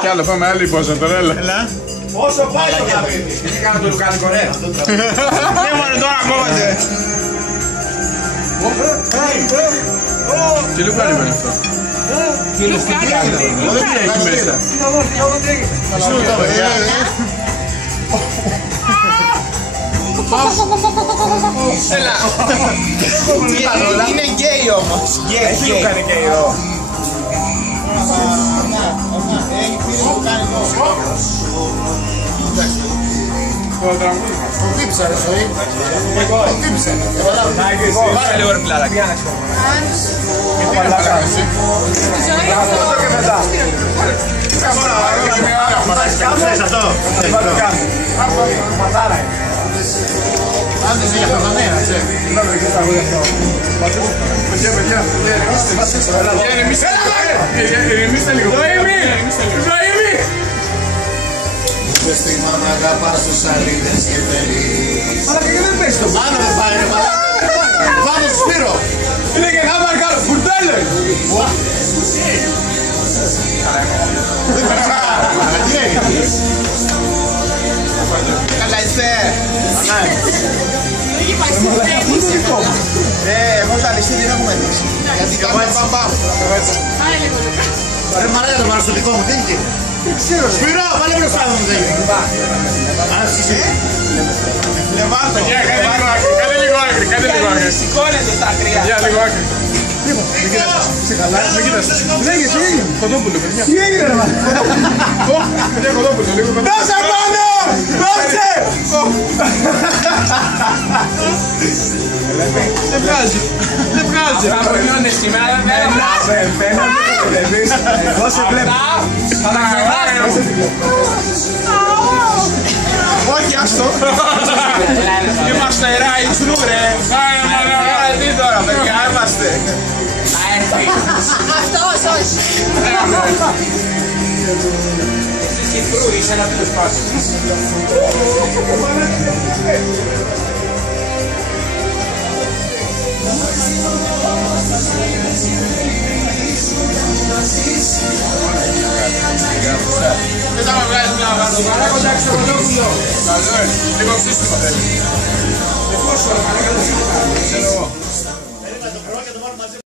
Κι άλλο πάμε άλλη πόσα τώρα, έλα. Όσο πάει το καπέδι. Τι κάνω το λουκάνικο ρε. Ναι μωρέ τώρα κόβεται. Τι λουκάνικο είναι αυτό? Τι λουκάνικο. Δεν τι έχει μέσα. Έλα. Είναι γκέι όμως. Τι λουκάνικο γκέι εδώ. Το τύψα ρε ζωή. Το τύψα. Πάρε λίγο ρε πλάρα. Άντε για αυτό κανένα, ξέρει. Ηρεμήστε λίγο. Πες τη μάνα αγαπάς τους σαλίδες και περίς. Αλλά και δεν πες το. Πάνω με πάει ρε μάνα. Πάνω στο Σπύρο. Είναι και γάμαρ κάτω. Φουρτέλε. Αλλά τι έγινε. Καλά είστε. Έχει πάει στην τέννιση. Εγώ τα ληστή δεν έχουμε δείξει. Γιατί κάνουμε μπαμπάμ. Άρα λίγο λεπτά. Ρε μαλάκα το πάρω στο δικό μου, τι έγινε. Σπύρο, βάλε μπροστά μου, δεν έγινε. Ας είσαι. Λεβάρτο. Κάντε λίγο άκρη, κάντε λίγο άκρη. Σηκώνεται στα κρύα. Για λίγο άκρη. Σε καλά, με κοίτας. Λέγε, τι έγινε. Κοντόπουλο, παιδιά. Τι έγινε ρε μάνα. Παιδιά, κοντόπουλο, λίγο κοντόπουλο. Δώσε πάνω! Δώσε! Δεν βγάζει. Δεν βγάζει. Θα προνιώνες σήμερα, δεν βγάζει. Εγώ σε βλέπω. Θα τα ξεχάσω. Όχι, άστο. Είμαστε ράι του ρε. Τι τώρα, παιδιά, είμαστε. Αυτός, όχι. Εσύ κρού, είσαι ένα τέλος πάντων. Δεν θα με βγάλεις μια βαρδομάρα, κοντά ξεπροδόπουλο. Λίγο ψήστημα θέλει. Πόσο, καλά, καλά,